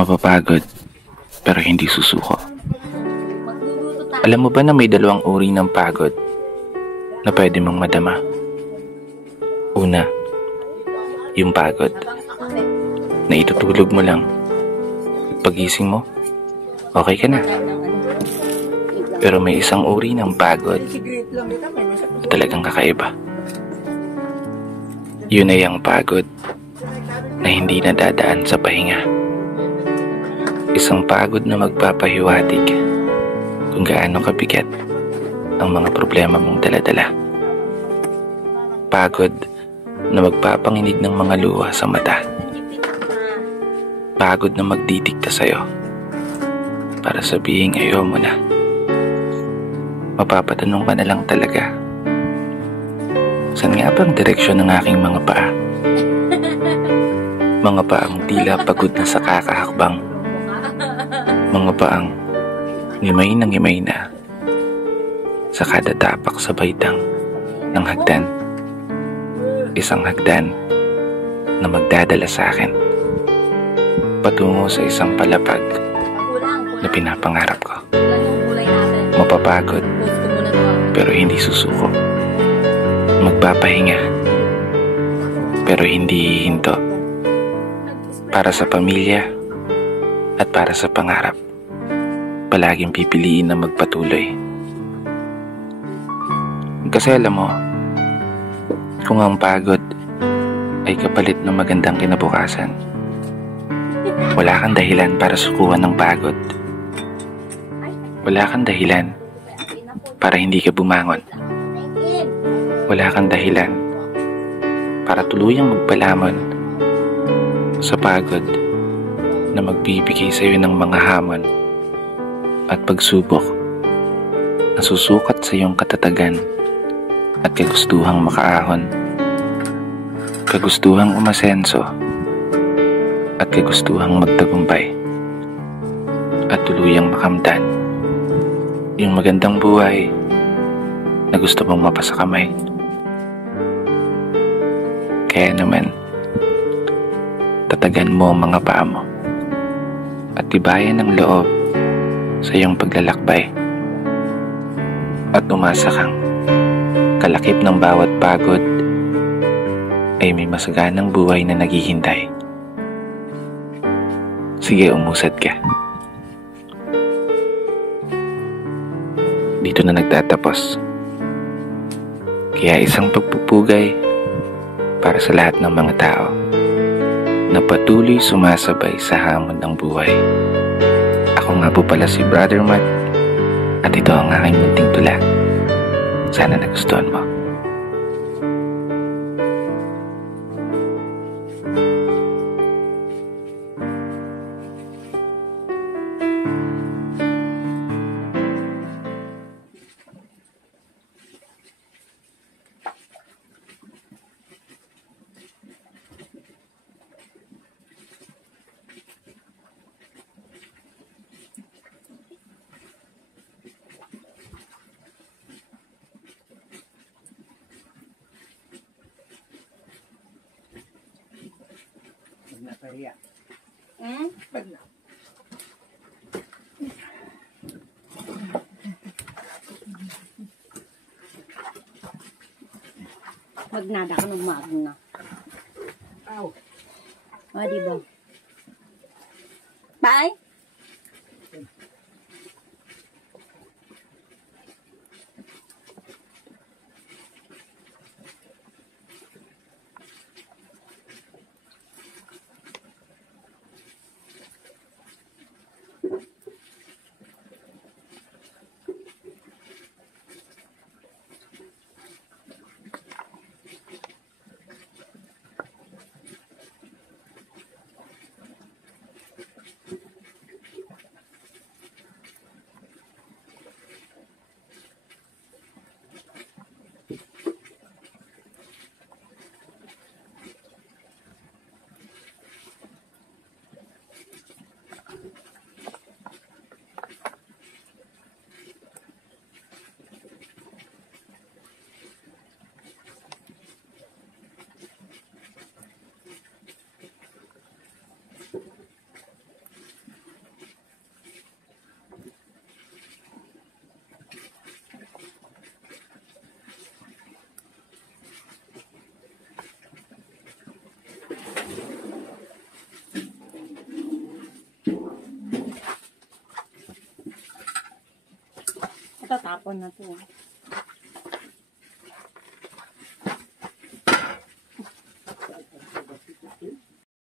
Mapapagod, pero hindi susuko. Alam mo ba na may dalawang uri ng pagod na pwede mong madama? Una, yung pagod na itutulog mo lang at pagising mo, okay ka na. Pero may isang uri ng pagod na talagang kakaiba. Yun ay ang pagod na hindi nadadaan sa pahinga. Isang pagod na magpapahiwatig kung gaano kabigat ang mga problema mong daladala. Pagod na magpapanginig ng mga luha sa mata. Pagod na magdidikta sa'yo para sabihin ayaw mo na. Mapapatanong ka na lang talaga, saan nga ba ang direksyon ng aking mga paa? Mga paang tila pagod na sa kakahakbang. Mga paang ngimay na sa kada tapak sa baitang ng hagdan. Isang hagdan na magdadala sa akin patungo sa isang palapag na pinapangarap ko. Mapapagod pero hindi susuko. Magpapahinga pero hindi hihinto. Para sa pamilya at para sa pangarap, palaging pipiliin na magpatuloy. Kasi alam mo, kung ang pagod ay kapalit ng magandang kinabukasan, wala kang dahilan para sukuan ng pagod. Wala kang dahilan para hindi ka bumangon. Wala kang dahilan para tuluyang magpalamon sa pagod na magbibigay sa iyo ng mga hamon at pagsubok na susukat sa iyong katatagan at kagustuhang makaahon, kagustuhang umasenso at kagustuhang magtagumpay at tuluyang makamtan yung magandang buhay na gusto mong mapasakamay. Kaya naman, tatagan mo ang mga paa mo at tibayan ng loob sa iyong paglalakbay at umasa kang kalakip ng bawat pagod ay may masaganang buhay na naghihintay. Sige, umusad ka. Dito na nagtatapos. Kaya isang pagpupugay para sa lahat ng mga tao na patuloy sumasabay sa hamon ng buhay. Ako nga po pala si Brother Matt at ito ang aking munting tula. Sana nagustuhan mo. Maria. Magnada ka ng magong na. Aw. O, diba? Bye! tatapon na to.